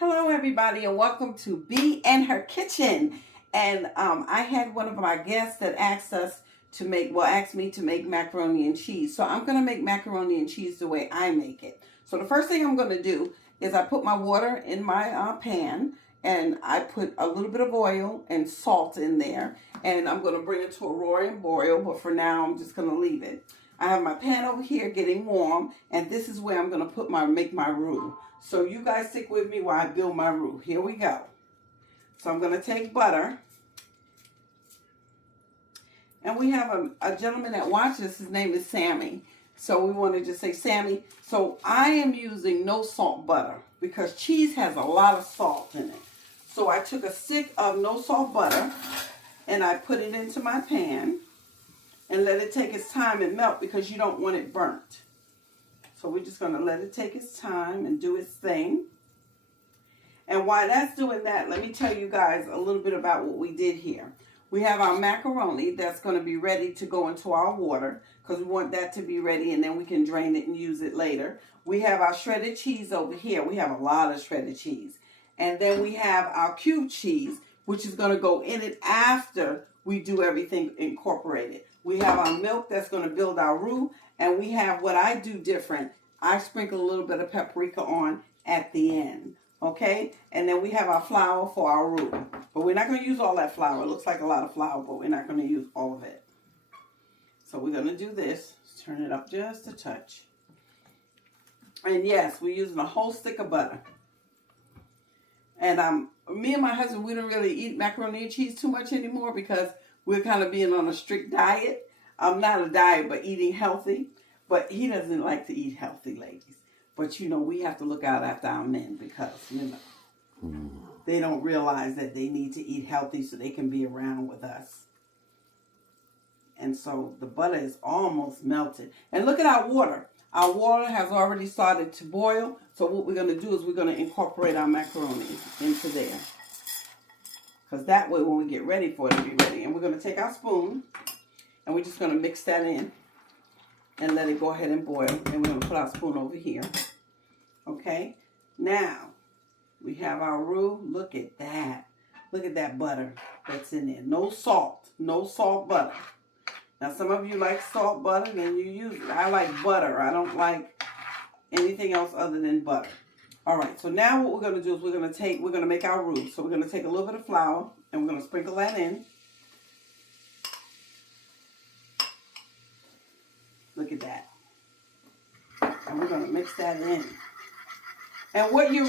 Hello everybody and welcome to Bee and Her Kitchen. And I had one of my guests that asked me to make macaroni and cheese. So I'm going to make macaroni and cheese the way I make it. So the first thing I'm going to do is I put my water in my pan, and I put a little bit of oil and salt in there. And I'm going to bring it to a roaring boil, but for now I'm just going to leave it. I have my pan over here getting warm, and this is where I'm going to make my roux. So you guys stick with me while I build my roux. Here we go. So I'm going to take butter. And we have a gentleman that watches. His name is Sammy. So we want to just say, Sammy. So I am using no salt butter because cheese has a lot of salt in it. So I took a stick of no salt butter and I put it into my pan and let it take its time and melt because you don't want it burnt. So we're just going to let it take its time and do its thing. And while that's doing that, let me tell you guys a little bit about what we did here. We have our macaroni that's going to be ready to go into our water because we want that to be ready and then we can drain it and use it later. We have our shredded cheese over here. We have a lot of shredded cheese. And then we have our cube cheese, which is going to go in it after we do everything incorporated. We have our milk that's going to build our roux, and we have what I do different. I sprinkle a little bit of paprika on at the end, okay? And then we have our flour for our roux. But we're not going to use all that flour. It looks like a lot of flour, but we're not going to use all of it. So we're going to do this. Turn it up just a touch. And yes, we're using a whole stick of butter. And me and my husband, we don't really eat macaroni and cheese too much anymore because we're kind of being on a strict diet. I'm not a diet, but eating healthy. But he doesn't like to eat healthy, ladies. But, you know, we have to look out after our men because, you know, they don't realize that they need to eat healthy so they can be around with us. And so the butter is almost melted. And look at our water. Our water has already started to boil. So what we're going to do is we're going to incorporate our macaroni into there. Because that way when we get ready for it, it'll be ready. And we're going to take our spoon and we're just going to mix that in and let it go ahead and boil. And we're going to put our spoon over here. Okay. Now we have our roux. Look at that. Look at that butter that's in there. No salt. No salt butter. Now, some of you like salt butter, then you use it. I like butter. I don't like anything else other than butter. All right, so now what we're going to do is we're going to make our roux. So we're going to take a little bit of flour, and we're going to sprinkle that in. Look at that. And we're going to mix that in. And what you're